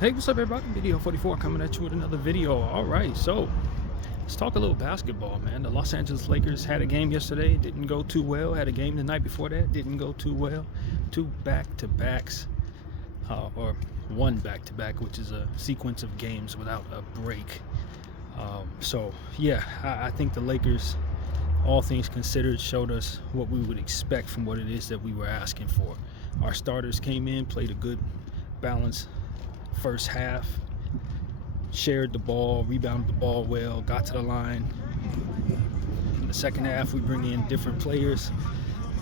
Hey, what's up, everybody? Video 44 coming at you with another video. All right, so let's talk a little basketball, man. The Los Angeles Lakers had a game yesterday, didn't go too well. Had a game the night before that, didn't go too well. Two back-to-backs, or one back-to-back, which is a sequence of games without a break. I think the Lakers, all things considered, showed us what we would expect from what it is that we were asking for. Our starters came in, played a good, balanced first half, shared the ball, rebounded the ball well, got to the line. In the second half, we bring in different players,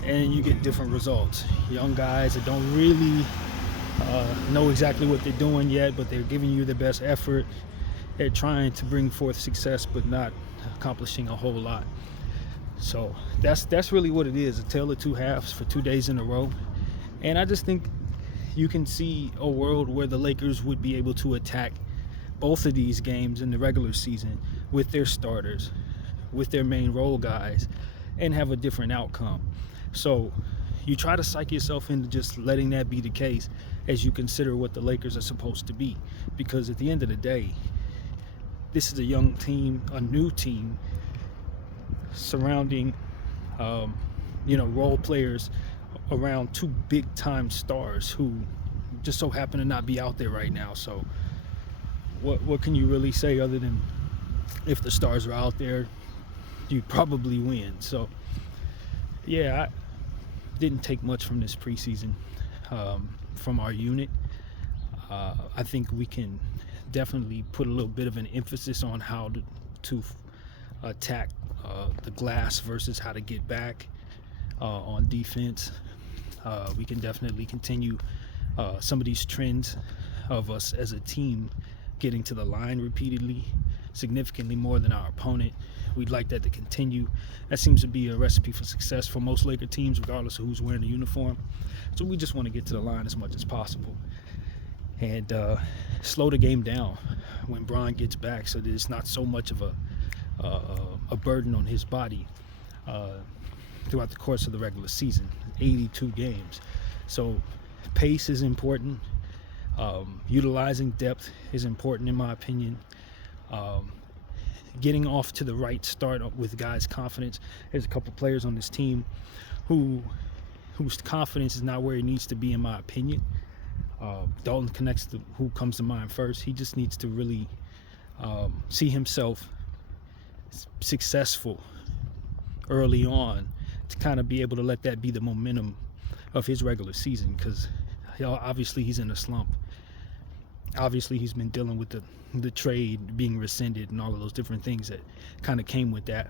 and you get different results. Young guys that don't really know exactly what they're doing yet, but they're giving you their best effort. They're trying to bring forth success, but not accomplishing a whole lot. So that's really what it is, a tale of two halves for 2 days in a row. And I just think you can see a world where the Lakers would be able to attack both of these games in the regular season with their starters, with their main role guys, and have a different outcome. So you try to psych yourself into just letting that be the case as you consider what the Lakers are supposed to be. Because at the end of the day, this is a young team, a new team, surrounding role players around two big time stars who just so happen to not be out there right now. So what can you really say other than if the stars are out there, you probably win. So I didn't take much from this preseason, from our unit. I think we can definitely put a little bit of an emphasis on how to attack the glass versus how to get back on defense. We can definitely continue some of these trends of us as a team getting to the line repeatedly, significantly more than our opponent. We'd like that to continue. That seems to be a recipe for success for most Laker teams, regardless of who's wearing the uniform. So we just want to get to the line as much as possible and slow the game down when Bron gets back, so that it's not so much of a burden on his body throughout the course of the regular season, 82 games. So pace is important. Utilizing depth is important, in my opinion. Getting off to the right start with guys' confidence. There's a couple players on this team whose confidence is not where it needs to be, in my opinion. Dalton connects to who comes to mind first. He just needs to really see himself successful early on to kind of be able to let that be the momentum of his regular season, because obviously he's in a slump. Obviously he's been dealing with the trade being rescinded and all of those different things that kind of came with that.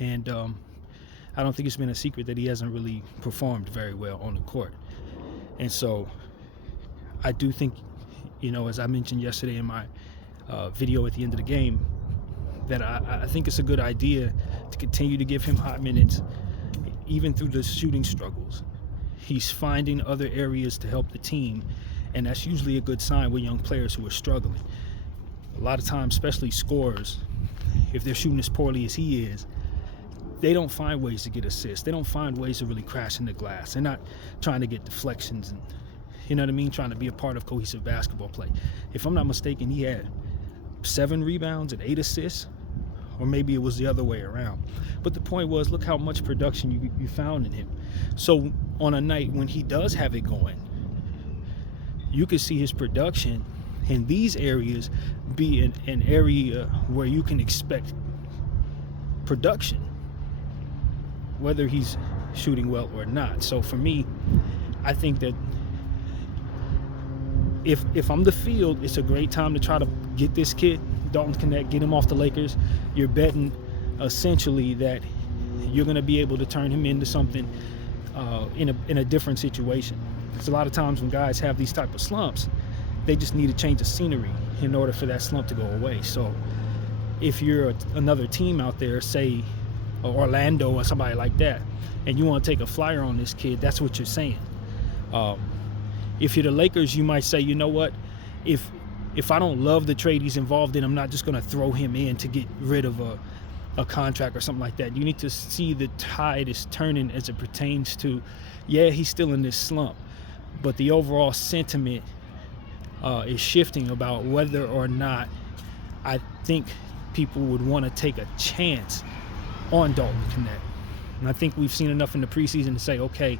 And I don't think it's been a secret that he hasn't really performed very well on the court. And so I do think, as I mentioned yesterday in my video at the end of the game, that I think it's a good idea to continue to give him hot minutes even through the shooting struggles. He's finding other areas to help the team, and that's usually a good sign with young players who are struggling. A lot of times, especially scorers, if they're shooting as poorly as he is, they don't find ways to get assists. They don't find ways to really crash in the glass. They're not trying to get deflections and, trying to be a part of cohesive basketball play. If I'm not mistaken, he had 7 rebounds and 8 assists, or maybe it was the other way around. But the point was, look how much production you found in him. So on a night when he does have it going, you can see his production in these areas be an area where you can expect production, whether he's shooting well or not. So for me, I think that if I'm the field, it's a great time to try to get this kid, Dalton Knecht, get him off the Lakers. You're betting essentially that you're going to be able to turn him into something in a different situation. Because a lot of times when guys have these type of slumps, they just need a change of scenery in order for that slump to go away. So if you're another team out there, say Orlando or somebody like that, and you want to take a flyer on this kid, that's what you're saying. If you're the Lakers, you might say, you know what, if I don't love the trade he's involved in, I'm not just going to throw him in to get rid of a contract or something like that. You need to see the tide is turning as it pertains to, he's still in this slump, but the overall sentiment is shifting about whether or not I think people would want to take a chance on Dalton Knecht. And I think we've seen enough in the preseason to say, okay,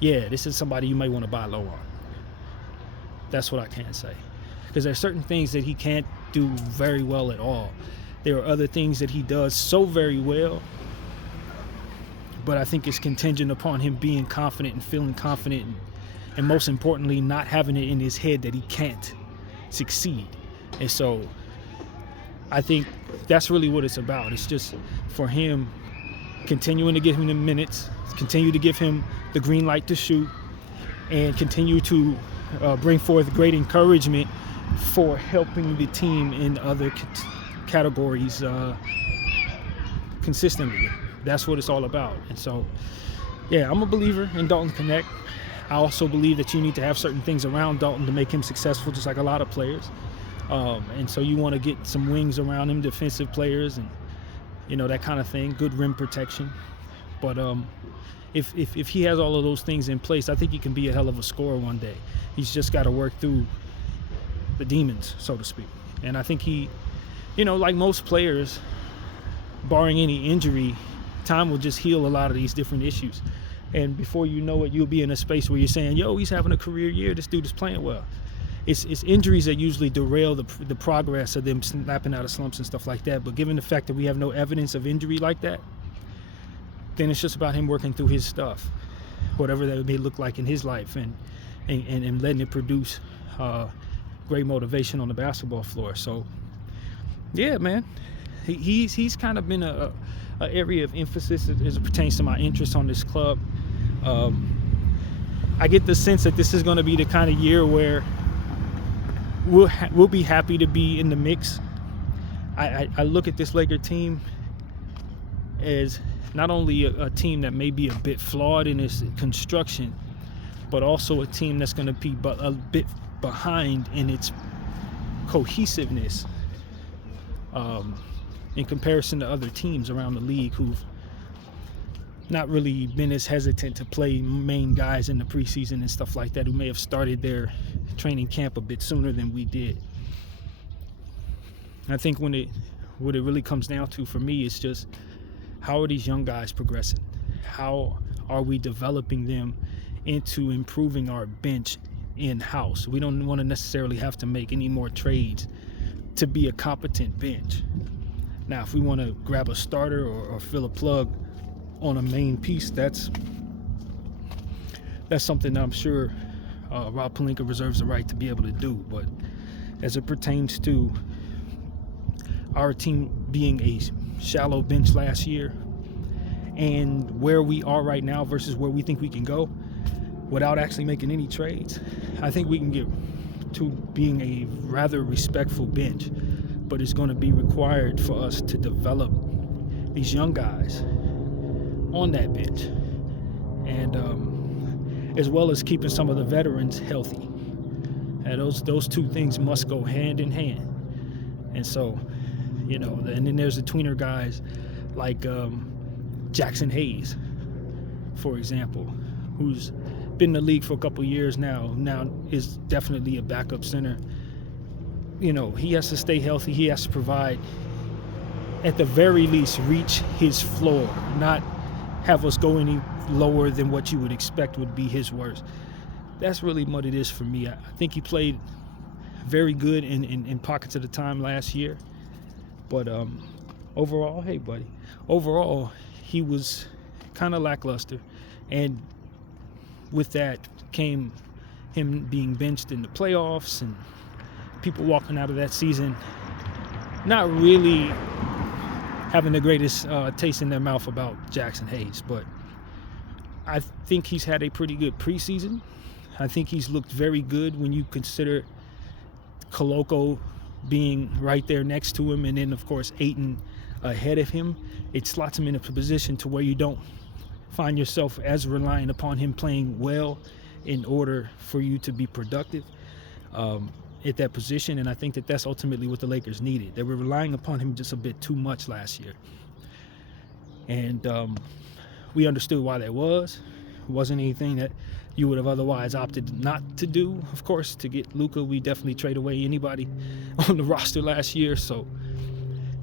yeah, this is somebody you might want to buy low on. That's what I can say. Because there are certain things that he can't do very well at all. There are other things that he does so very well, but I think it's contingent upon him being confident and feeling confident, and most importantly, not having it in his head that he can't succeed. And so I think that's really what it's about. It's just for him continuing to give him the minutes, continue to give him the green light to shoot, and continue to bring forth great encouragement for helping the team in other categories consistently. That's what it's all about. And so, yeah, I'm a believer in Dalton Knecht. I also believe that you need to have certain things around Dalton to make him successful, just like a lot of players. And so you want to get some wings around him, defensive players, and that kind of thing, good rim protection. But if he has all of those things in place, I think he can be a hell of a scorer one day. He's just got to work through the demons, so to speak. And I think he, like most players, barring any injury, time will just heal a lot of these different issues. And before you know it, you'll be in a space where you're saying, yo, he's having a career year. This dude is playing well. It's injuries that usually derail the progress of them snapping out of slumps and stuff like that. But given the fact that we have no evidence of injury like that, then it's just about him working through his stuff, whatever that may look like in his life, and letting it produce great motivation on the basketball floor. So, yeah, man, he's kind of been a area of emphasis as it pertains to my interest on this club. I get the sense that this is going to be the kind of year where we'll be happy to be in the mix. I look at this Laker team as not only a team that may be a bit flawed in its construction, but also a team that's going to be a bit behind in its cohesiveness in comparison to other teams around the league who've not really been as hesitant to play main guys in the preseason and stuff like that, who may have started their training camp a bit sooner than we did. I think what it really comes down to for me is just, how are these young guys progressing? How are we developing them into improving our bench in-house? We don't want to necessarily have to make any more trades to be a competent bench. Now, if we want to grab a starter or fill a plug on a main piece, that's something I'm sure Rob Pelinka reserves the right to be able to do. But as it pertains to our team being a shallow bench last year and where we are right now versus where we think we can go without actually making any trades, I think we can get to being a rather respectful bench. But it's going to be required for us to develop these young guys on that bench, and as well as keeping some of the veterans healthy. And those two things must go hand in hand. And so, and then there's the tweener guys like Jackson Hayes, for example, who's been in the league for a couple years now is definitely a backup center. He has to stay healthy. He has to provide, at the very least, reach his floor, not have us go any lower than what you would expect would be his worst. That's really what it is for me. I think he played very good in pockets of the time last year. But overall, hey, buddy, overall, he was kind of lackluster. And with that came him being benched in the playoffs and people walking out of that season not really having the greatest taste in their mouth about Jackson Hayes. But I think he's had a pretty good preseason. I think he's looked very good when you consider Koloko being right there next to him, and then, of course, Ayton ahead of him. It slots him in a position to where you don't find yourself as reliant upon him playing well in order for you to be productive at that position. And I think that that's ultimately what the Lakers needed. They were relying upon him just a bit too much last year. And we understood why that was. It wasn't anything that you would have otherwise opted not to do. Of course, to get Luka, we definitely trade away anybody on the roster last year, so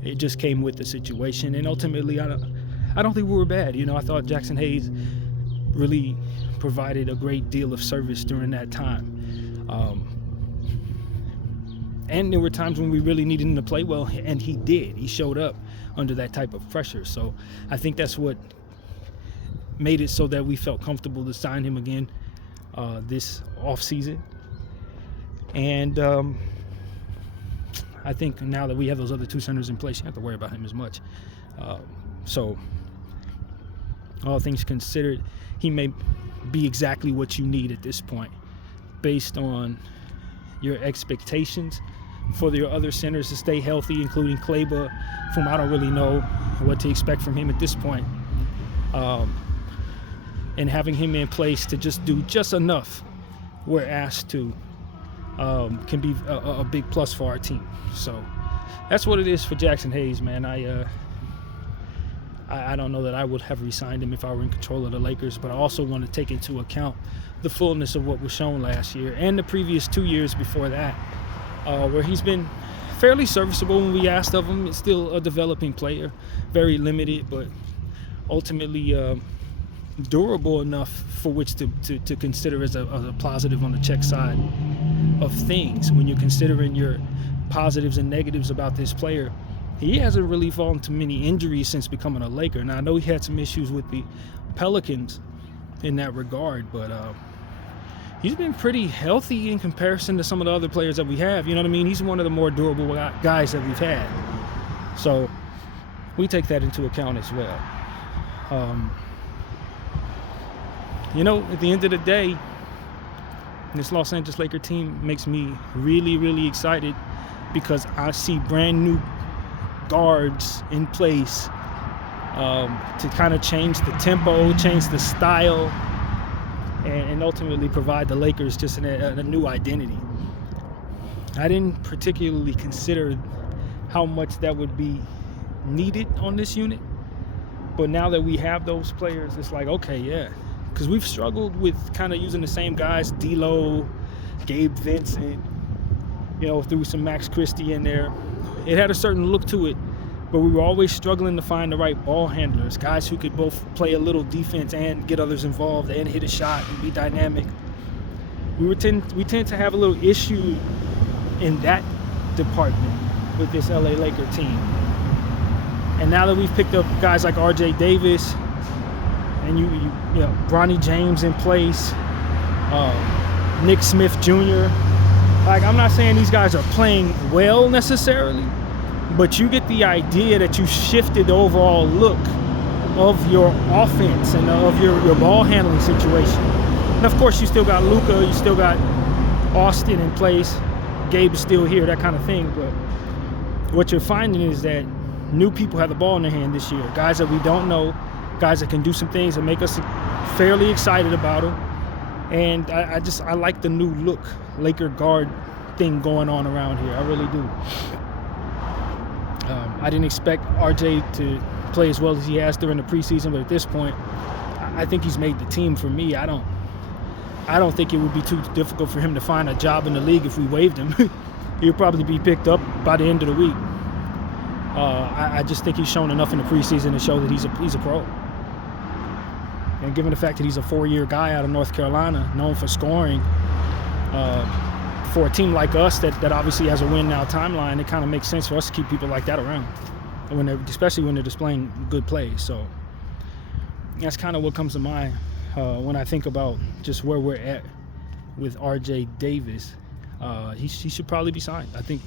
it just came with the situation. And ultimately, I don't think we were bad. I thought Jackson Hayes really provided a great deal of service during that time. And there were times when we really needed him to play well, and he did. He showed up under that type of pressure. So I think that's what made it so that we felt comfortable to sign him again this offseason. And I think now that we have those other two centers in place, you don't have to worry about him as much. So all things considered, he may be exactly what you need at this point based on your expectations for your other centers to stay healthy, including Kleber, whom I don't really know what to expect from him at this point. And having him in place to just do just enough we're asked to can be a big plus for our team. So that's what it is for Jackson Hayes, man. I don't know that I would have re-signed him if I were in control of the Lakers, but I also want to take into account the fullness of what was shown last year and the previous 2 years before that, where he's been fairly serviceable when we asked of him. It's still a developing player, very limited, but ultimately durable enough for which to consider as a positive on the check side of things. When you're considering your positives and negatives about this player, he hasn't really fallen to many injuries since becoming a Laker. Now, I know he had some issues with the Pelicans in that regard, but he's been pretty healthy in comparison to some of the other players that we have. You know what I mean? He's one of the more durable guys that we've had. So we take that into account as well. At the end of the day, this Los Angeles Laker team makes me really, really excited because I see brand new guards in place to kind of change the tempo, change the style, and ultimately provide the Lakers just a new identity. I didn't particularly consider how much that would be needed on this unit, but now that we have those players, it's like, okay, yeah. Because we've struggled with kind of using the same guys, D'Lo, Gabe Vincent, threw some Max Christie in there. It had a certain look to it, but we were always struggling to find the right ball handlers, guys who could both play a little defense and get others involved and hit a shot and be dynamic. We tend to have a little issue in that department with this LA Laker team. And now that we've picked up guys like RJ Davis, and you Bronny James in place, Nick Smith Jr. Like, I'm not saying these guys are playing well necessarily, but you get the idea that you shifted the overall look of your offense and of your ball handling situation. And of course, you still got Luka, you still got Austin in place, Gabe is still here, that kind of thing. But what you're finding is that new people have the ball in their hand this year, guys that we don't know, guys that can do some things that make us fairly excited about them. And I like the new look Laker guard thing going on around here. I really do. I didn't expect RJ to play as well as he has during the preseason, but at this point, I think he's made the team for me. I don't think it would be too difficult for him to find a job in the league if we waived him. He'll probably be picked up by the end of the week. I just think he's shown enough in the preseason to show that he's a pro. And given the fact that he's a 4-year guy out of North Carolina, known for scoring, for a team like us that obviously has a win now timeline, it kind of makes sense for us to keep people like that around, and especially when they're displaying good plays. So that's kind of what comes to mind when I think about just where we're at with RJ Davis. He should probably be signed. I think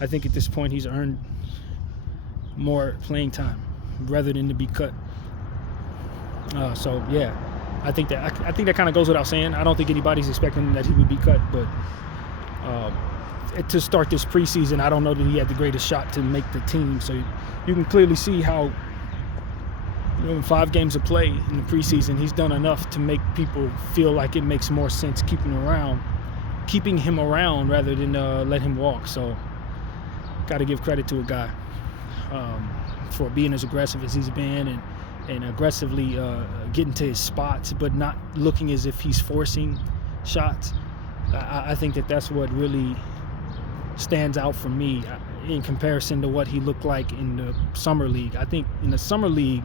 at this point he's earned more playing time rather than to be cut. So yeah, I think that kind of goes without saying. I don't think anybody's expecting that he would be cut, but to start this preseason, I don't know that he had the greatest shot to make the team. So you can clearly see how, in 5 games of play in the preseason, he's done enough to make people feel like it makes more sense keeping him around rather than let him walk. So got to give credit to a guy for being as aggressive as he's been and aggressively getting to his spots, but not looking as if he's forcing shots. I think that that's what really stands out for me in comparison to what he looked like in the summer league. I think in the summer league,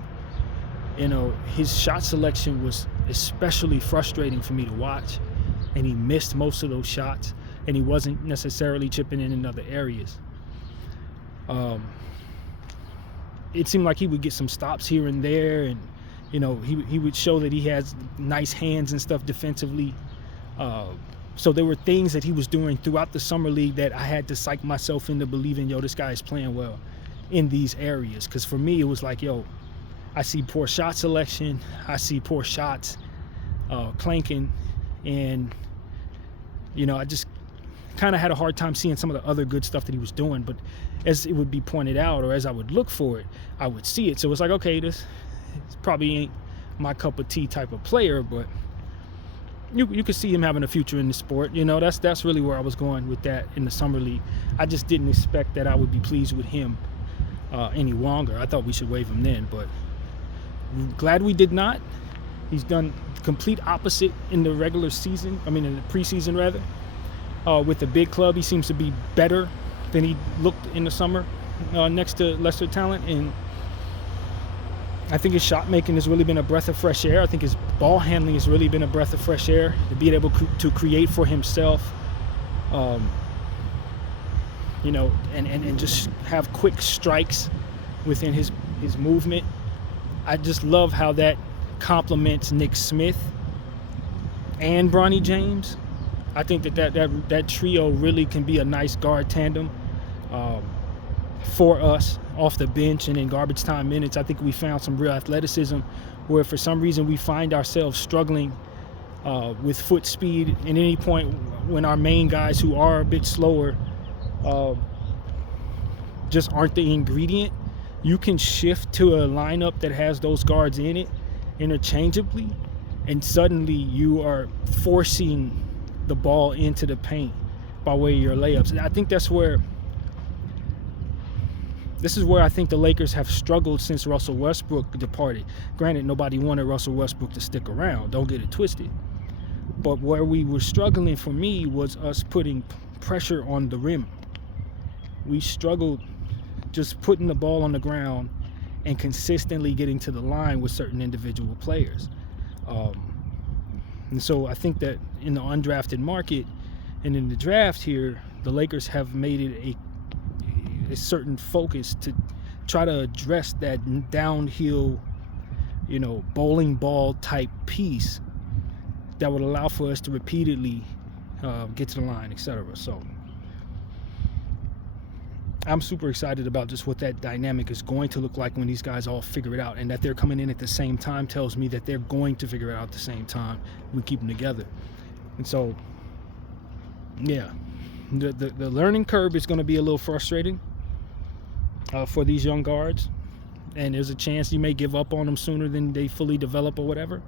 his shot selection was especially frustrating for me to watch, and he missed most of those shots, and he wasn't necessarily chipping in other areas. It seemed like he would get some stops here and there, and he would show that he has nice hands and stuff defensively. So there were things that he was doing throughout the summer league that I had to psych myself into believing, this guy is playing well in these areas. Because for me, it was like, I see poor shot selection, I see poor shots, clanking, and I just kind of had a hard time seeing some of the other good stuff that he was doing. But as it would be pointed out, or as I would look for it, I would see it. So it's like, okay, this probably ain't my cup of tea type of player, but you could see him having a future in the sport. That's really where I was going with that in the summer league. I just didn't expect that I would be pleased with him any longer. I thought we should waive him then, but glad we did not. He's done complete opposite in the regular season. In the preseason rather. With the big club, he seems to be better than he looked in the summer next to lesser talent, and I think his shot making has really been a breath of fresh air. I think his ball handling has really been a breath of fresh air, to be able to create for himself, and just have quick strikes within his movement. I just love how that complements Nick Smith and Bronny James. I think that trio really can be a nice guard tandem for us off the bench and in garbage time minutes. I think we found some real athleticism where for some reason we find ourselves struggling with foot speed at any point when our main guys who are a bit slower just aren't the ingredient. You can shift to a lineup that has those guards in it interchangeably, and suddenly you are forcing the ball into the paint by way of your layups. And I think this is where I think the Lakers have struggled since Russell Westbrook departed. Granted, nobody wanted Russell Westbrook to stick around, don't get it twisted. But where we were struggling for me was us putting pressure on the rim. We struggled just putting the ball on the ground and consistently getting to the line with certain individual players. And so I think that in the undrafted market and in the draft here, the Lakers have made it a certain focus to try to address that downhill, bowling ball type piece that would allow for us to repeatedly get to the line, etc. So I'm super excited about just what that dynamic is going to look like when these guys all figure it out, and that they're coming in at the same time tells me that they're going to figure it out at the same time. We keep them together. And so, yeah, the learning curve is going to be a little frustrating for these young guards, and there's a chance you may give up on them sooner than they fully develop or whatever.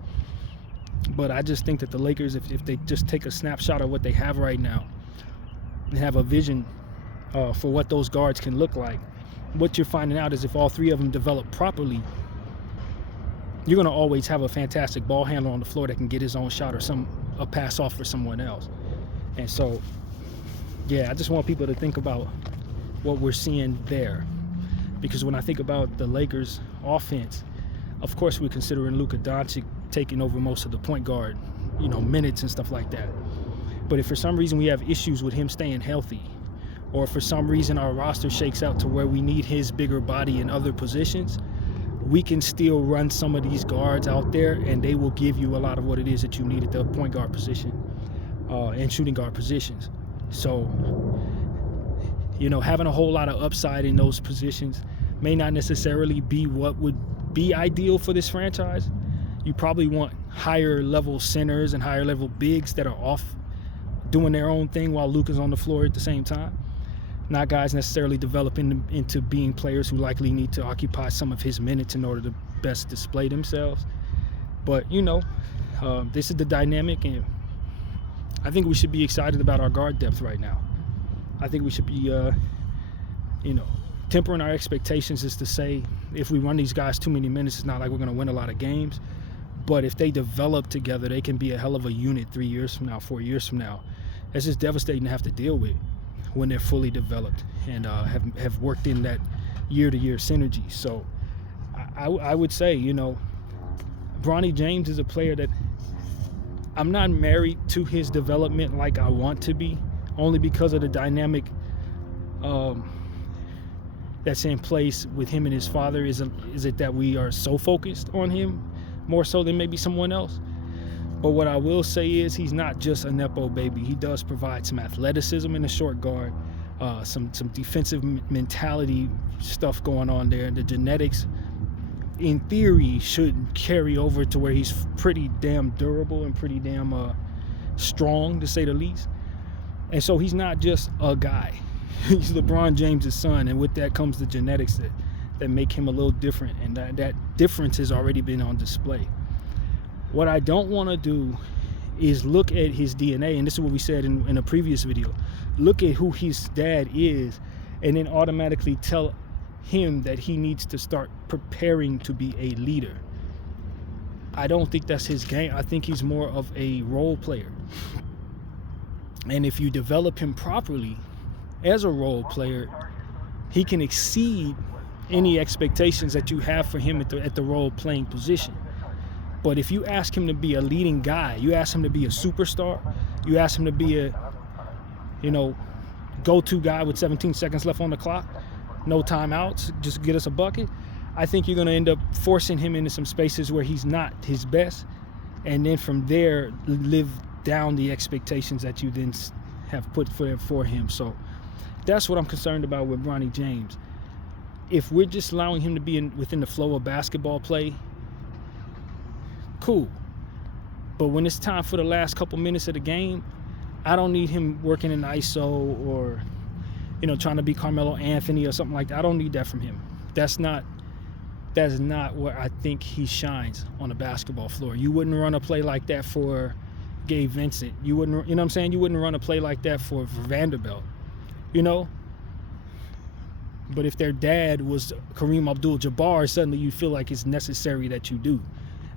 But I just think that the Lakers, if they just take a snapshot of what they have right now and have a vision for what those guards can look like, what you're finding out is if all three of them develop properly, you're going to always have a fantastic ball handler on the floor that can get his own shot or a pass off for someone else. And so, yeah, I just want people to think about what we're seeing there. Because when I think about the Lakers offense, of course we're considering Luka Doncic taking over most of the point guard, minutes and stuff like that. But if for some reason we have issues with him staying healthy, or for some reason our roster shakes out to where we need his bigger body in other positions, we can still run some of these guards out there and they will give you a lot of what it is that you need at the point guard position and shooting guard positions. So, having a whole lot of upside in those positions may not necessarily be what would be ideal for this franchise. You probably want higher level centers and higher level bigs that are off doing their own thing while Luka's on the floor at the same time. Not guys necessarily developing into being players who likely need to occupy some of his minutes in order to best display themselves. But, this is the dynamic, and I think we should be excited about our guard depth right now. I think we should be, tempering our expectations is to say if we run these guys too many minutes, it's not like we're going to win a lot of games. But if they develop together, they can be a hell of a unit 3 years from now, 4 years from now. It's just devastating to have to deal with when they're fully developed and have worked in that year-to-year synergy. So I would say, you know, Bronny James is a player that I'm not married to his development like I want to be, only because of the dynamic that's in place with him and his father. Is it that we are so focused on him more so than maybe someone else? But what I will say is he's not just a Nepo baby. He does provide some athleticism in the short guard, some defensive mentality stuff going on there. The genetics, in theory, should carry over to where he's pretty damn durable and pretty damn strong, to say the least. And so he's not just a guy. He's LeBron James' son, and with that comes the genetics that make him a little different, and that difference has already been on display. What I don't want to do is look at his DNA, and this is what we said in a previous video. Look at who his dad is, and then automatically tell him that he needs to start preparing to be a leader. I don't think that's his game. I think he's more of a role player. And if you develop him properly as a role player, he can exceed any expectations that you have for him at the role playing position. But if you ask him to be a leading guy, you ask him to be a superstar, you ask him to be a, you know, go-to guy with 17 seconds left on the clock, no timeouts, just get us a bucket, I think you're going to end up forcing him into some spaces where he's not his best, and then from there live down the expectations that you then have put for him. So that's what I'm concerned about with Bronny James. If we're just allowing him to be within the flow of basketball play, cool. But when it's time for the last couple minutes of the game, I don't need him working in ISO or, you know, trying to be Carmelo Anthony or something like that. I don't need that from him. That's not where I think he shines on the basketball floor. You wouldn't run a play like that for Gabe Vincent. You wouldn't, you know what I'm saying? You wouldn't run a play like that for Vanderbilt, you know? But if their dad was Kareem Abdul-Jabbar, suddenly you feel like it's necessary that you do.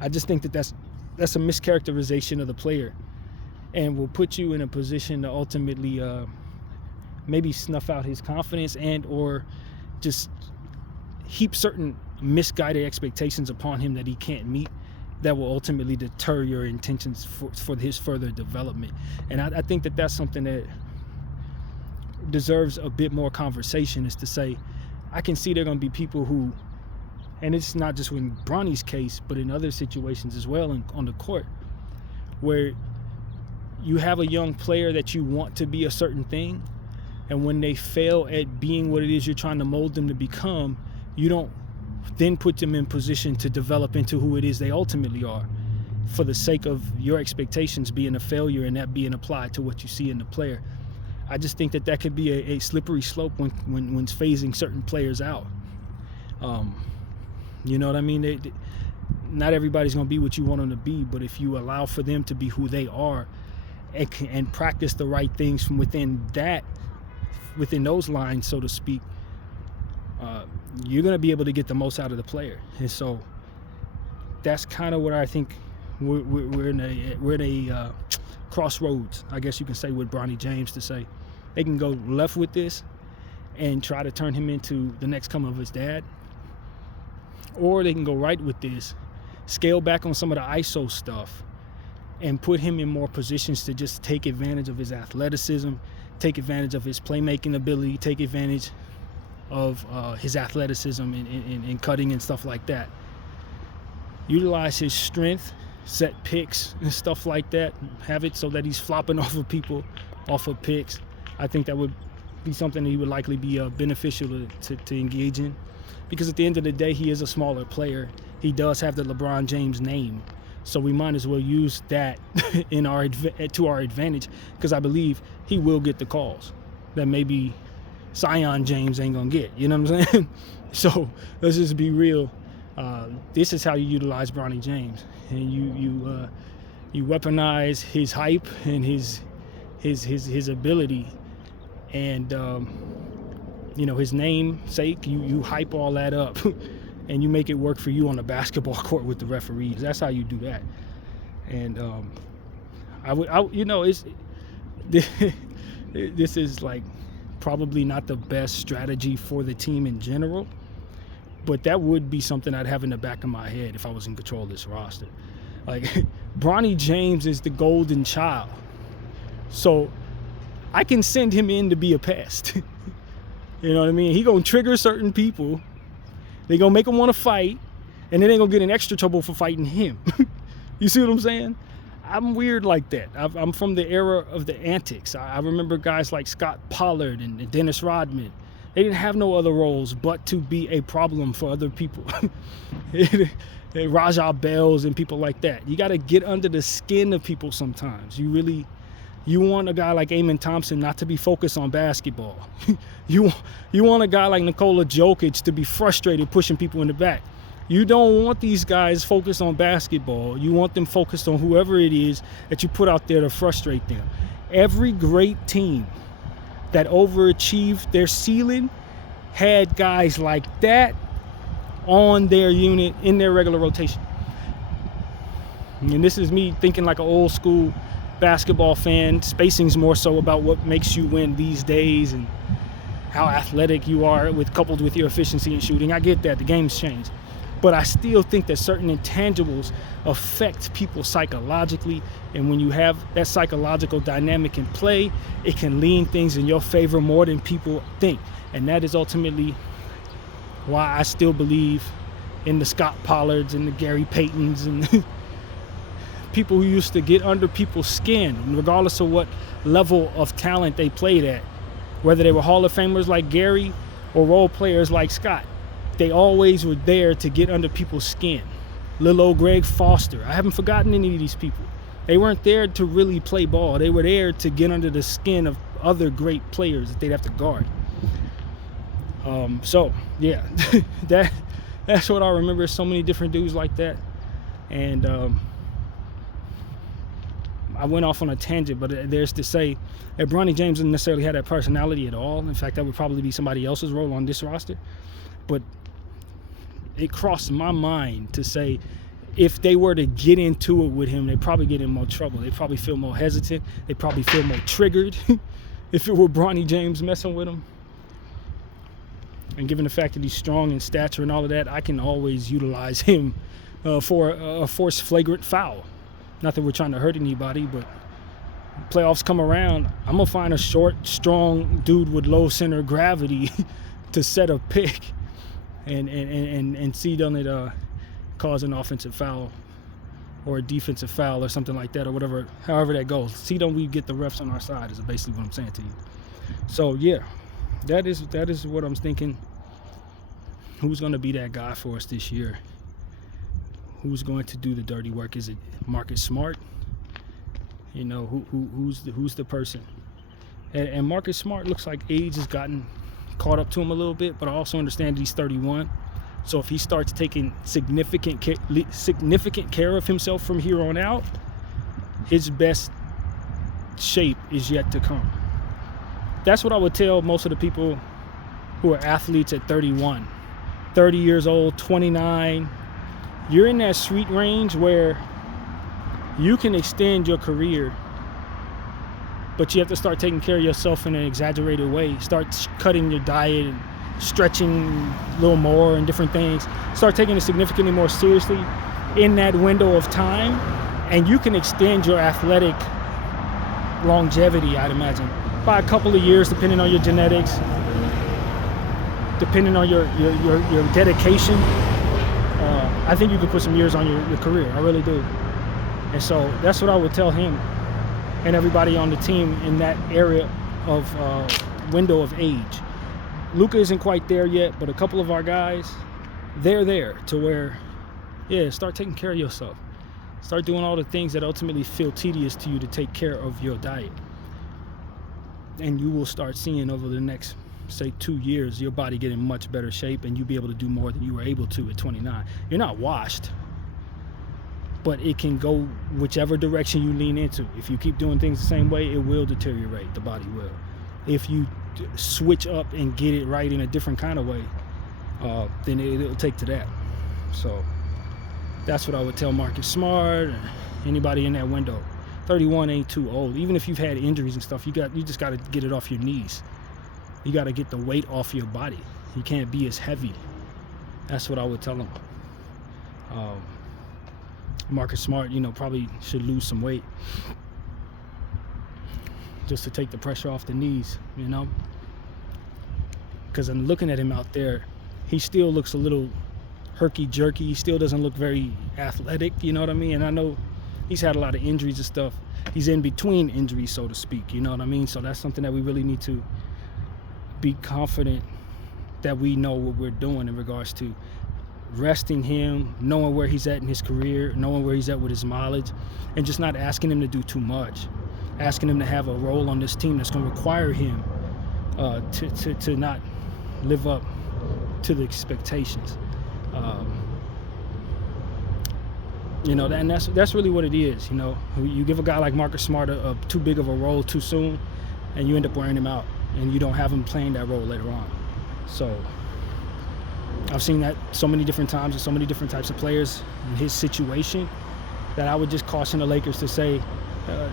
I just think that's a mischaracterization of the player, and will put you in a position to ultimately maybe snuff out his confidence and or just heap certain misguided expectations upon him that he can't meet, that will ultimately deter your intentions for his further development. And I think that's something that deserves a bit more conversation, is to say, I can see there are going to be people who, and it's not just in Bronny's case, but in other situations as well on the court, where you have a young player that you want to be a certain thing, and when they fail at being what it is you're trying to mold them to become, you don't then put them in position to develop into who it is they ultimately are, for the sake of your expectations being a failure and that being applied to what you see in the player. I just think that could be a slippery slope when phasing certain players out. You know what I mean? Not everybody's going to be what you want them to be, but if you allow for them to be who they are and practice the right things from within those lines, so to speak, you're going to be able to get the most out of the player. And so that's kind of what I think we're in a crossroads, I guess you can say, with Bronny James, to say they can go left with this and try to turn him into the next coming of his dad, or they can go right with this, scale back on some of the ISO stuff, and put him in more positions to just take advantage of his athleticism, take advantage of his playmaking ability, take advantage of his athleticism in cutting and stuff like that. Utilize his strength, set picks and stuff like that, have it so that he's flopping off of people, off of picks. I think that would be something that he would likely be beneficial to engage in, because at the end of the day, he is a smaller player. He does have the LeBron James name, so we might as well use that to our advantage, because I believe he will get the calls that maybe Zion James ain't gonna get. You know what I'm saying? So let's just be real. This is how you utilize Bronny James, and you weaponize his hype and his ability, and you know, his namesake. You hype all that up, and you make it work for you on the basketball court with the referees. That's how you do that. And it's this is like probably not the best strategy for the team in general, but that would be something I'd have in the back of my head if I was in control of this roster. Like, Bronny James is the golden child, so I can send him in to be a pest. You know what I mean? He gonna trigger certain people. They gonna make him want to fight, and then they gonna get in extra trouble for fighting him. You see what I'm saying? I'm weird like that. I'm from the era of the antics. I remember guys like Scott Pollard and Dennis Rodman. They didn't have no other roles but to be a problem for other people. Rajah Bells and people like that. You got to get under the skin of people sometimes. You want a guy like Amen Thompson not to be focused on basketball. You want a guy like Nikola Jokic to be frustrated pushing people in the back. You don't want these guys focused on basketball. You want them focused on whoever it is that you put out there to frustrate them. Every great team that overachieved their ceiling had guys like that on their unit in their regular rotation. And this is me thinking like an old school basketball fan. Spacing's more so about what makes you win these days and how athletic you are coupled with your efficiency in shooting. I get that. The game's changed. But I still think that certain intangibles affect people psychologically. And when you have that psychological dynamic in play, it can lean things in your favor more than people think. And that is ultimately why I still believe in the Scott Pollards and the Gary Paytons and people who used to get under people's skin, regardless of what level of talent they played at. Whether they were Hall of Famers like Gary or role players like Scott. They always were there to get under people's skin. Lil old Greg Foster. I haven't forgotten any of these people. They weren't there to really play ball. They were there to get under the skin of other great players that they'd have to guard. So, yeah, that's what I remember. So many different dudes like that. And I went off on a tangent, but there's to say that Bronny James didn't necessarily have that personality at all. In fact, that would probably be somebody else's role on this roster. But it crossed my mind to say if they were to get into it with him, they'd probably get in more trouble. They'd probably feel more hesitant. They'd probably feel more triggered if it were Bronny James messing with him. And given the fact that he's strong in stature and all of that, I can always utilize him for a forced flagrant foul. Not that we're trying to hurt anybody, but playoffs come around, I'm going to find a short, strong dude with low center of gravity to set a pick and see done it cause an offensive foul or a defensive foul or something like that or whatever, however that goes. See don't we get the refs on our side is basically what I'm saying to you. So, yeah, that is what I'm thinking. Who's going to be that guy for us this year? Who's going to do the dirty work? Is it Marcus Smart? You know, who's the person? And Marcus Smart looks like age has gotten caught up to him a little bit, but I also understand that he's 31. So if he starts taking significant care of himself from here on out, his best shape is yet to come. That's what I would tell most of the people who are athletes at 31, 30 years old, 29. You're in that sweet range where you can extend your career, but you have to start taking care of yourself in an exaggerated way. Start cutting your diet and stretching a little more and different things. Start taking it significantly more seriously in that window of time, and you can extend your athletic longevity, I'd imagine, by a couple of years, depending on your genetics, depending on your dedication. I think you could put some years on your career. I really do. And so that's what I would tell him and everybody on the team in that area of window of age. Luka isn't quite there yet, but a couple of our guys, they're there to where, yeah, start taking care of yourself. Start doing all the things that ultimately feel tedious to you to take care of your diet. And you will start seeing over the next, say, 2 years, your body get in much better shape and you'll be able to do more than you were able to at 29. You're not washed, but it can go whichever direction you lean into. If you keep doing things the same way, it will deteriorate. The body will. If you switch up and get it right in a different kind of way, then it'll take to that. So that's what I would tell Marcus Smart and anybody in that window. 31 ain't too old. Even if you've had injuries and stuff, you just got to get it off your knees. You got to get the weight off your body. You can't be as heavy. That's what I would tell him. Marcus Smart, probably should lose some weight just to take the pressure off the knees, because I'm looking at him out there, he still looks a little herky-jerky. He still doesn't look very athletic, you know what I mean? And I know he's had a lot of injuries and stuff. He's in between injuries, so to speak, you know what I mean? So that's something that we really need to be confident that we know what we're doing in regards to resting him, knowing where he's at in his career, knowing where he's at with his mileage, and just not asking him to do too much. Asking him to have a role on this team that's going to require him to not live up to the expectations. And that's really what it is. You give a guy like Marcus Smart a too big of a role too soon, and you end up wearing him out, and you don't have him playing that role later on. So I've seen that so many different times with so many different types of players in his situation that I would just caution the Lakers to say,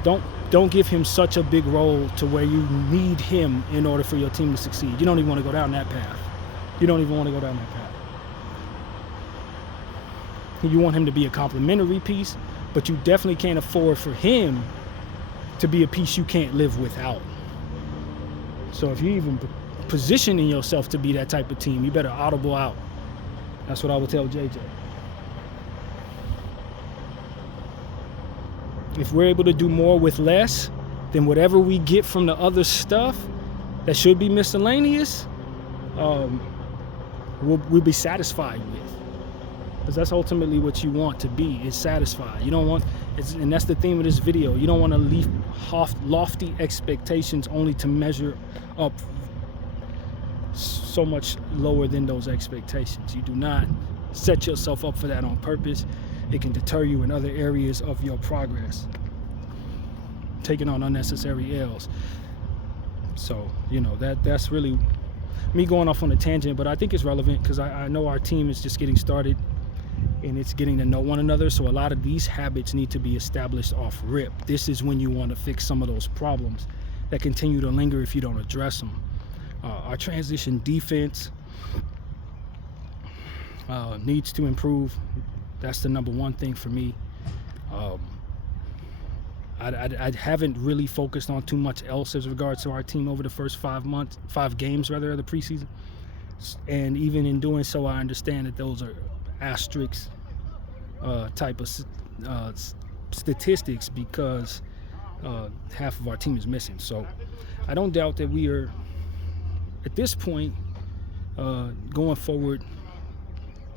don't give him such a big role to where you need him in order for your team to succeed. You don't even want to go down that path. You want him to be a complimentary piece, but you definitely can't afford for him to be a piece you can't live without. So if you even positioning yourself to be that type of team, you better audible out. That's what I would tell JJ. If we're able to do more with less, then whatever we get from the other stuff that should be miscellaneous, we'll be satisfied with. Because that's ultimately what you want to be, is satisfied. You don't want, and that's the theme of this video, you don't want to leave lofty expectations only to measure up so much lower than those expectations. You do not set yourself up for that on purpose. It can deter you in other areas of your progress, taking on unnecessary L's. So that's really me going off on a tangent, but I think it's relevant because I know our team is just getting started and it's getting to know one another. So a lot of these habits need to be established off rip. This is when you want to fix some of those problems that continue to linger if you don't address them. Our transition defense needs to improve. That's the number one thing for me. I haven't really focused on too much else as regards to our team over the first 5 games of the preseason. And even in doing so, I understand that those are asterisk type of statistics because half of our team is missing. So I don't doubt that we are, at this point, going forward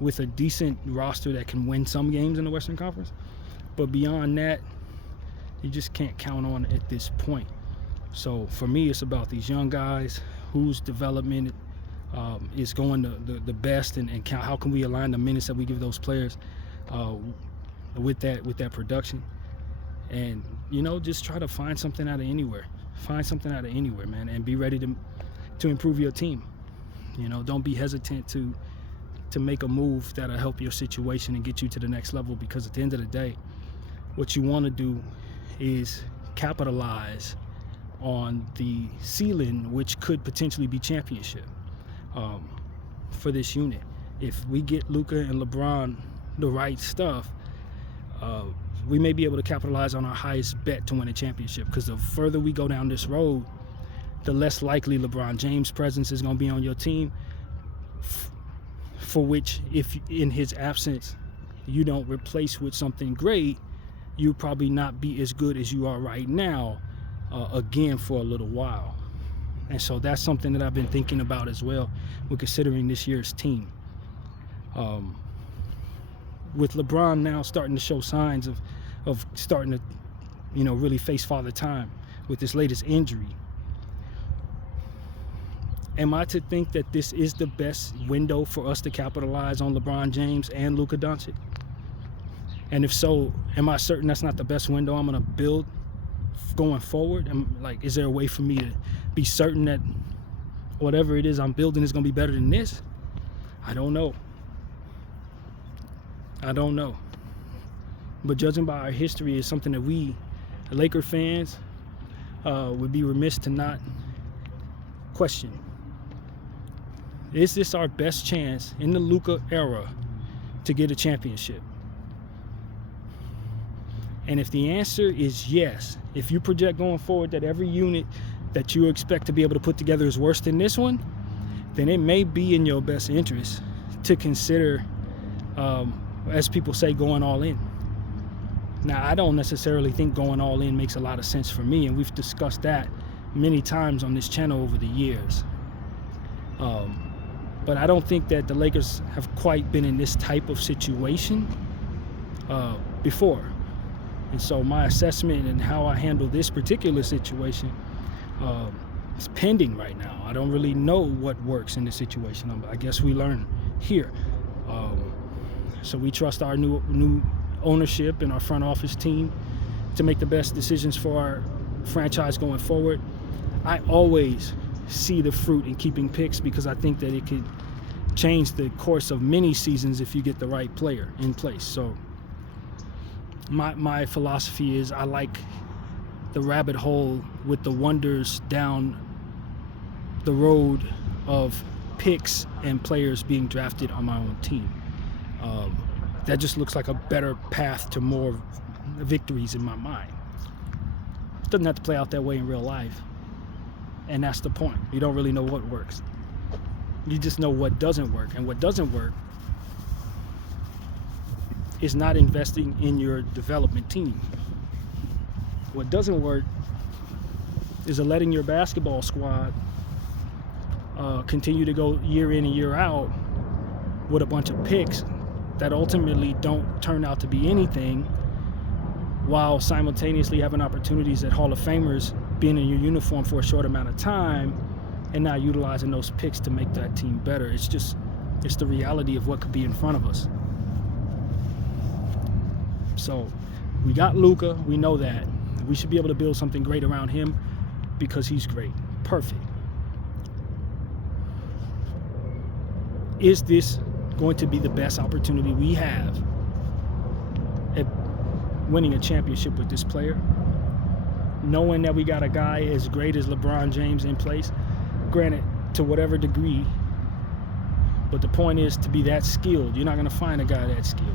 with a decent roster that can win some games in the Western Conference. But beyond that, you just can't count on it at this point. So for me, it's about these young guys whose development is going the best, and how can we align the minutes that we give those players with that production, and just try to find something out of anywhere. Find something out of anywhere, man, and be ready to improve your team. Don't be hesitant to make a move that'll help your situation and get you to the next level, because at the end of the day, what you want to do is capitalize on the ceiling, which could potentially be championship for this unit. If we get Luka and LeBron the right stuff, we may be able to capitalize on our highest bet to win a championship, because the further we go down this road, the less likely LeBron James' presence is going to be on your team, for which, if in his absence you don't replace with something great, you'll probably not be as good as you are right now again for a little while. And so that's something that I've been thinking about as well when considering this year's team. With LeBron now starting to show signs of starting to really face father time with this latest injury, am I to think that this is the best window for us to capitalize on LeBron James and Luka Doncic? And if so, am I certain that's not the best window I'm going to build going forward? Is there a way for me to be certain that whatever it is I'm building is going to be better than this? I don't know. But judging by our history is something that we, Laker fans, would be remiss to not question. Is this our best chance in the Luka era to get a championship? And if the answer is yes, if you project going forward that every unit that you expect to be able to put together is worse than this one, then it may be in your best interest to consider, as people say, going all in. Now, I don't necessarily think going all in makes a lot of sense for me, and we've discussed that many times on this channel over the years. But I don't think that the Lakers have quite been in this type of situation before. And so my assessment and how I handle this particular situation is pending right now. I don't really know what works in this situation. I guess we learn here. So we trust our new ownership and our front office team to make the best decisions for our franchise going forward. I always see the fruit in keeping picks because I think that it could change the course of many seasons if you get the right player in place. So my philosophy is I like the rabbit hole with the wonders down the road of picks and players being drafted on my own team. That just looks like a better path to more victories in my mind. It doesn't have to play out that way in real life. And that's the point. You don't really know what works. You just know what doesn't work. And what doesn't work is not investing in your development team. What doesn't work is letting your basketball squad continue to go year in and year out with a bunch of picks that ultimately don't turn out to be anything, while simultaneously having opportunities at Hall of Famers being in your uniform for a short amount of time and not utilizing those picks to make that team better. It's the reality of what could be in front of us. So we got Luka, we know that. We should be able to build something great around him because he's great. Perfect. Is this going to be the best opportunity we have at winning a championship with this player? Knowing that we got a guy as great as LeBron James in place, granted, to whatever degree, but the point is to be that skilled. You're not going to find a guy that skilled.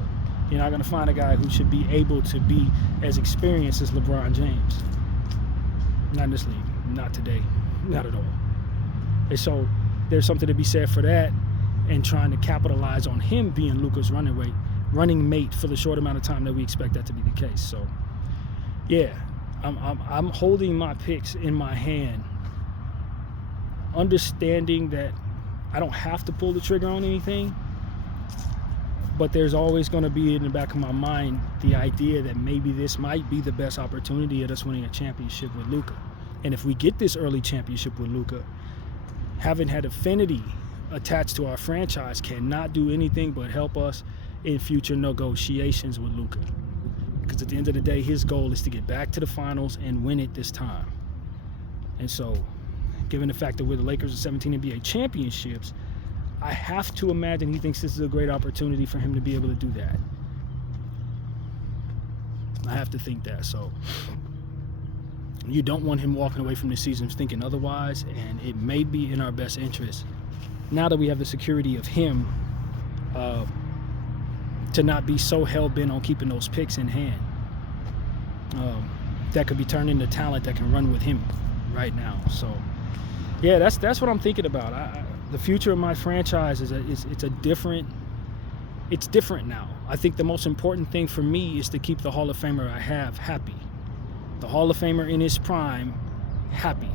You're not going to find a guy who should be able to be as experienced as LeBron James. Not in this league. Not today. Not at all. And so there's something to be said for that, and trying to capitalize on him being Luka's running mate for the short amount of time that we expect that to be the case. So, yeah, I'm holding my picks in my hand, understanding that I don't have to pull the trigger on anything, but there's always going to be in the back of my mind the idea that maybe this might be the best opportunity at us winning a championship with Luka. And if we get this early championship with Luka, having had affinity attached to our franchise cannot do anything but help us in future negotiations with Luka. Because at the end of the day, his goal is to get back to the finals and win it this time. And so, given the fact that we're the Lakers of 17 NBA championships, I have to imagine he thinks this is a great opportunity for him to be able to do that. I have to think that. So you don't want him walking away from the season thinking otherwise, and it may be in our best interest, now that we have the security of him, to not be so hell-bent on keeping those picks in hand. That could be turned into talent that can run with him right now. So, yeah, that's what I'm thinking about. The future of my franchise it's different now. I think the most important thing for me is to keep the Hall of Famer I have happy. The Hall of Famer in his prime, happy.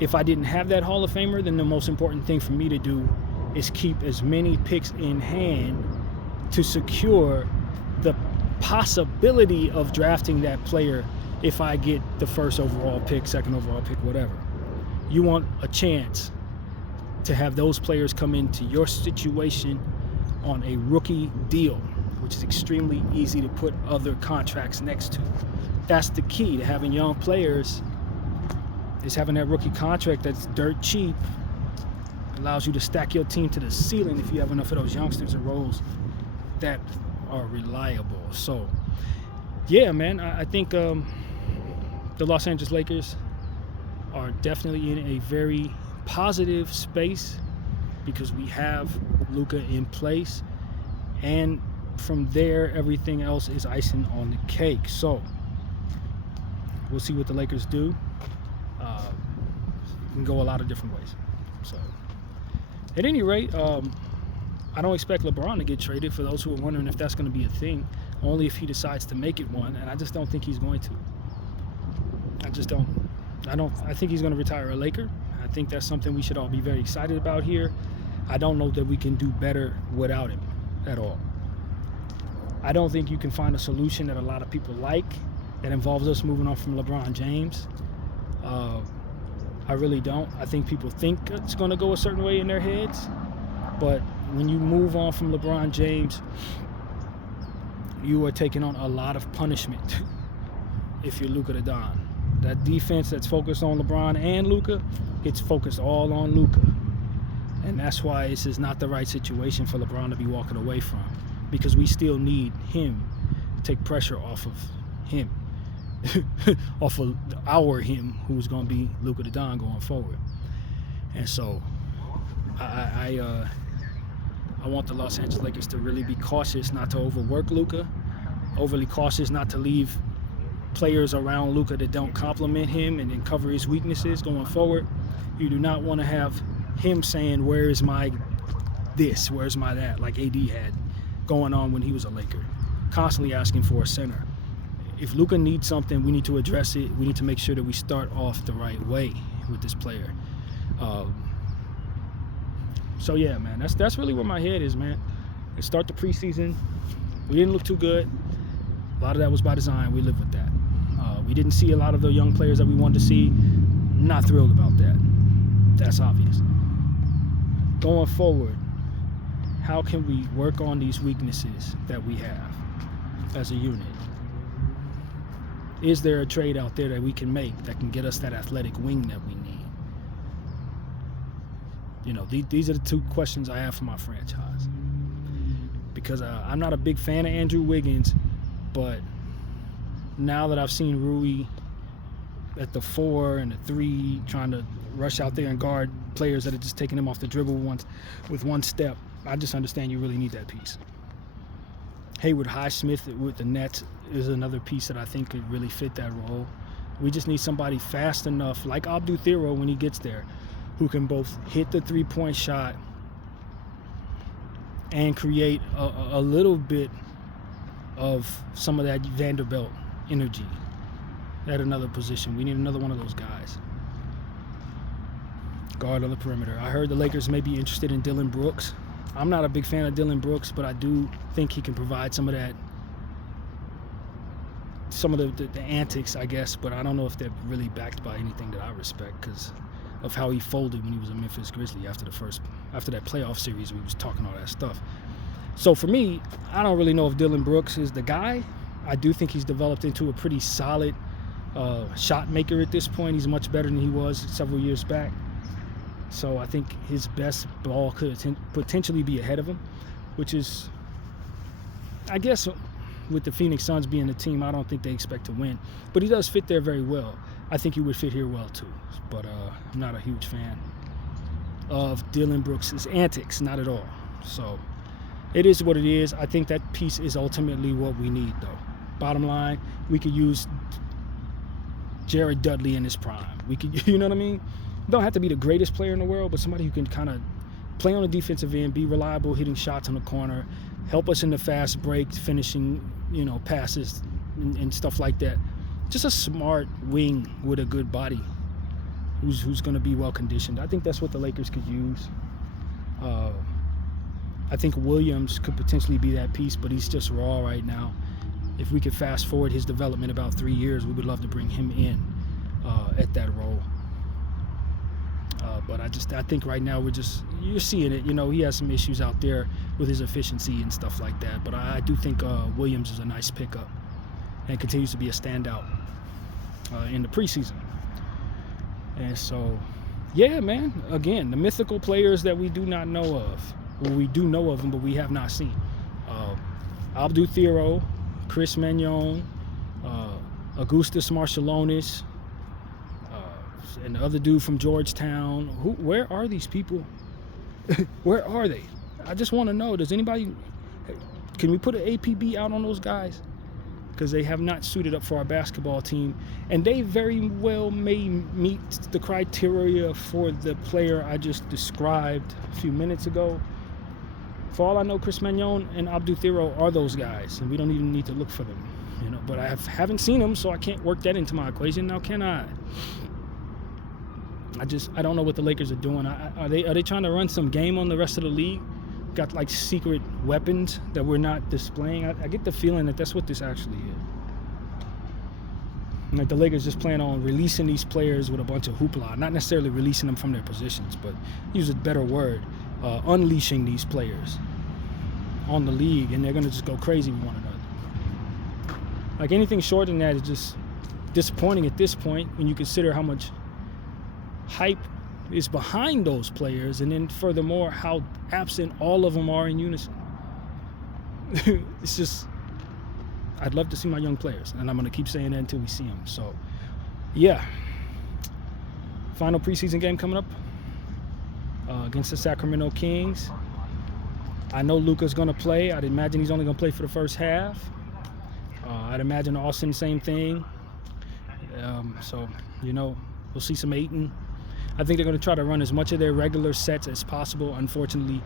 If I didn't have that Hall of Famer, then the most important thing for me to do is keep as many picks in hand to secure the possibility of drafting that player if I get the first overall pick, second overall pick, whatever. You want a chance to have those players come into your situation on a rookie deal, which is extremely easy to put other contracts next to. That's the key to having young players, is having that rookie contract that's dirt cheap allows you to stack your team to the ceiling if you have enough of those youngsters and roles that are reliable. So, yeah, man, I think the Los Angeles Lakers are definitely in a very positive space because we have Luka in place, and from there everything else is icing on the cake. So we'll see what the Lakers do. It can go a lot of different ways. So at any rate, I don't expect LeBron to get traded, for those who are wondering if that's going to be a thing, only if he decides to make it one, and I just don't think he's going to. I think he's going to retire a Laker. I think that's something we should all be very excited about here. I don't know that we can do better without him at all. I don't think you can find a solution that a lot of people like that involves us moving on from LeBron James. I really don't. I think people think it's going to go a certain way in their heads, but when you move on from LeBron James, you are taking on a lot of punishment if you're Luka the Don. That defense that's focused on LeBron and Luka, it's focused all on Luka. And that's why this is not the right situation for LeBron to be walking away from, because we still need him to take pressure off of him, off of our him, who's going to be Luka the Don going forward. And so I want the Los Angeles Lakers to really be cautious not to overwork Luka, overly cautious not to leave players around Luka that don't complement him and then cover his weaknesses going forward. You do not want to have him saying, where's my this, where's my that, like AD had going on when he was a Laker, constantly asking for a center. If Luka needs something, we need to address it. We need to make sure that we start off the right way with this player. So yeah, man, that's really where my head is, man. Let's start the preseason. We didn't look too good. A lot of that was by design. We live with that. We didn't see a lot of the young players that we wanted to see. Not thrilled about that. That's obvious. Going forward, how can we work on these weaknesses that we have as a unit? Is there a trade out there that we can make that can get us that athletic wing that we need? You know, these are the two questions I have for my franchise. Because I'm not a big fan of Andrew Wiggins, but now that I've seen Rui at the 4 and the 3 trying to rush out there and guard players that are just taking him off the dribble with one step, I just understand you really need that piece. Haywood Highsmith with the Nets is another piece that I think could really fit that role. We just need somebody fast enough, like Abdou Thiro when he gets there, who can both hit the three-point shot and create a little bit of some of that Vanderbilt energy at another position. We need another one of those guys. Guard on the perimeter. I heard the Lakers may be interested in Dillon Brooks. I'm not a big fan of Dillon Brooks, but I do think he can provide some of that, some of the antics, I guess, but I don't know if they're really backed by anything that I respect because of how he folded when he was a Memphis Grizzly after that playoff series. We was talking all that stuff. So for me, I don't really know if Dillon Brooks is the guy. I do think he's developed into a pretty solid shot maker at this point. He's much better than he was several years back. So I think his best ball could potentially be ahead of him, which is, I guess, with the Phoenix Suns being the team, I don't think they expect to win. But he does fit there very well. I think he would fit here well too. But I'm not a huge fan of Dillon Brooks' antics, not at all. So it is what it is. I think that piece is ultimately what we need, though. Bottom line, we could use Jared Dudley in his prime. We could, you know what I mean? Don't have to be the greatest player in the world, but somebody who can kind of play on the defensive end, be reliable, hitting shots on the corner, help us in the fast break, finishing, passes and stuff like that. Just a smart wing with a good body who's going to be well conditioned. I think that's what the Lakers could use. I think Williams could potentially be that piece, but he's just raw right now. If we could fast forward his development about 3 years, we would love to bring him in at that role. But I think right now you're seeing it. He has some issues out there with his efficiency and stuff like that. But I do think Williams is a nice pickup and continues to be a standout in the preseason. And so yeah, man. Again, the mythical players that we do not know of. Well, we do know of them, but we have not seen. Uh, Abdou Thiero, Chris Magnon, Augustus Marshallonis, and the other dude from Georgetown. Where are these people? Where are they? I just want to know. Does anybody? Can we put an APB out on those guys? Because they have not suited up for our basketball team, and they very well may meet the criteria for the player I just described a few minutes ago. For all I know, Chris Magnon and Abdou Thiero are those guys, and we don't even need to look for them, you know. But I haven't seen them, so I can't work that into my equation. Now, can I? I don't know what the Lakers are doing. Are they trying to run some game on the rest of the league? Got like secret weapons that we're not displaying. I get the feeling that that's what this actually is. Like the Lakers just plan on releasing these players with a bunch of hoopla, not necessarily releasing them from their positions, but use a better word, unleashing these players on the league, and they're gonna just go crazy with one another. Like anything short than that is just disappointing at this point when you consider how much hype is behind those players, and then furthermore how absent all of them are in unison. It's just, I'd love to see my young players, and I'm going to keep saying that until we see them. So yeah, final preseason game coming up against the Sacramento Kings. I know Luka's going to play. I'd imagine he's only going to play for the first half. I'd imagine Austin, same thing. So, you know, we'll see some Ayton. I think they're going to try to run as much of their regular sets as possible. Unfortunately,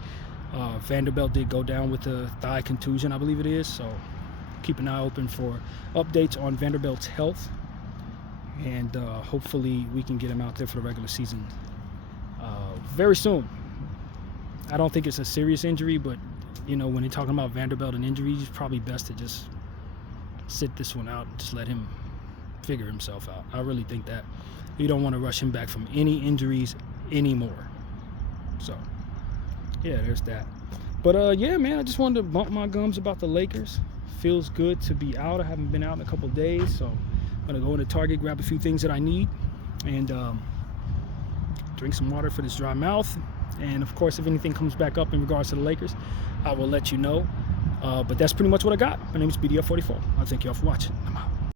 Vanderbilt did go down with a thigh contusion, I believe it is. So keep an eye open for updates on Vanderbilt's health. And hopefully we can get him out there for the regular season very soon. I don't think it's a serious injury, but, you know, when you're talking about Vanderbilt and injuries, it's probably best to just sit this one out and just let him figure himself out. I really think that. You don't want to rush him back from any injuries anymore. So, yeah, there's that. But, yeah, man, I just wanted to bump my gums about the Lakers. Feels good to be out. I haven't been out in a couple of days, so I'm going to go into Target, grab a few things that I need, and drink some water for this dry mouth. And, of course, if anything comes back up in regards to the Lakers, I will let you know. But that's pretty much what I got. My name is BDF44. I thank you all for watching. I'm out.